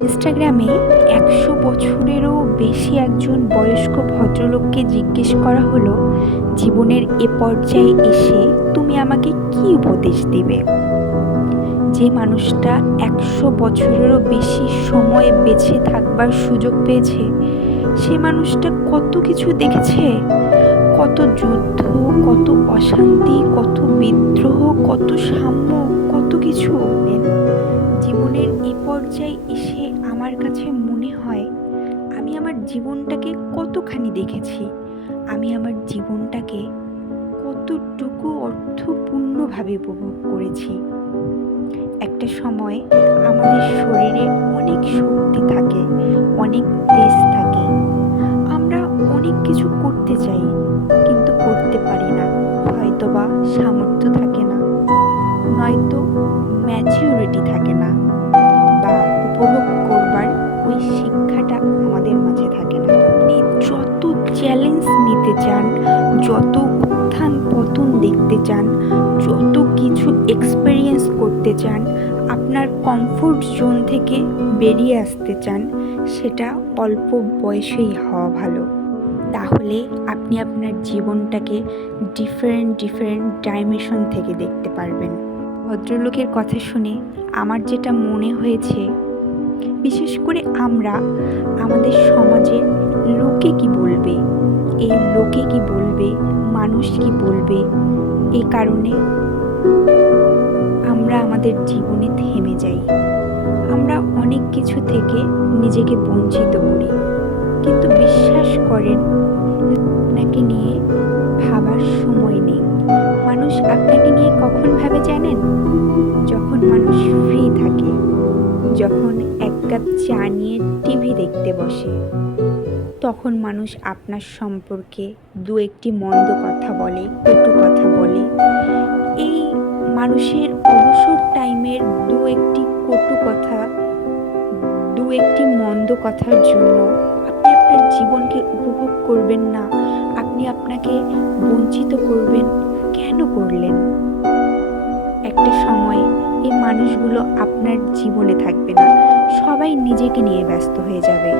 ইনস্টাগ্রামে ১০০ বছরেরও বেশি একজন বয়স্ক ভদ্রলোককে জিজ্ঞেস করা হলো, জীবনের এ পর্যায়ে এসে তুমি আমাকে কী উপদেশ দেবে? যে মানুষটা ১০০ বছরেরও বেশি সময় বেঁচে থাকবার সুযোগ পেয়েছে, সে মানুষটা কত কিছু দেখেছে। কত যুদ্ধ, কত অশান্তি, কত বিদ্রোহ, কত সাম্য, কত কিছু। জীবনের এ পর্যায়ে এসে আমার কাছে মনে হয় আমি আমার জীবনটাকে কতখানি দেখেছি, আমি আমার জীবনটাকে কতটুকু অর্থপূর্ণভাবে উপভোগ করেছি। একটা সময় আমাদের শরীরে অনেক শক্তি থাকে, অনেক তেজ থাকে, আমরা অনেক কিছু করতে চাই কিন্তু করতে পারি না। হয়তোবা সামর্থ্য থাকে না, নয়তো ম্যাচিউরিটি থাকে না, বা উপভোগ করবার ওই শিক্ষাটা আমাদের মাঝে থাকে না। আপনি যত চ্যালেঞ্জ নিতে চান, যত উত্থান পতন দেখতে চান, যত কিছু এক্সপেরিয়েন্স করতে চান, আপনার কমফোর্ট জোন থেকে বেরিয়ে আসতে চান, সেটা অল্প বয়সেই হওয়া ভালো। তাহলে আপনি আপনার জীবনটাকে ডিফারেন্ট ডাইমেনশন থেকে দেখতে পারবেন। ভদ্রলোকের কথা শুনে আমার যেটা মনে হয়েছে, বিশেষ করে আমরা আমাদের সমাজের লোকে কি বলবে, এই লোকে কি বলবে, মানুষ কি বলবে, এই কারণে আমরা আমাদের জীবনে থেমে যাই। আমরা অনেক কিছু থেকে নিজেকে বঞ্চিত করি, কিন্তু বিশ্বাস করেন, আপনাকে নিয়ে ভাবার সময় নেই। মানুষ আপনাকে নিয়ে কখন ভাবে জানেন? যখন মানুষ ফ্রি থাকে, যখন এক কাপ চা নিয়ে টিভি দেখতে বসে, তখন মানুষ আপনার সম্পর্কে দু একটি মন্দ কথা বলে, কটু কথা বলে। এই মানুষের অবসর টাইমের দু একটি কটু কথা, দু একটি মন্দ কথার জন্য আপনি আপনার জীবনকে উপভোগ করবেন না, আপনি আপনাকে বঞ্চিত করবেন। কেন করলেন? একটা সময় এই মানুষগুলো আপনার জীবনে থাকবে না, সবাই নিজেকে নিয়ে ব্যস্ত হয়ে যাবে।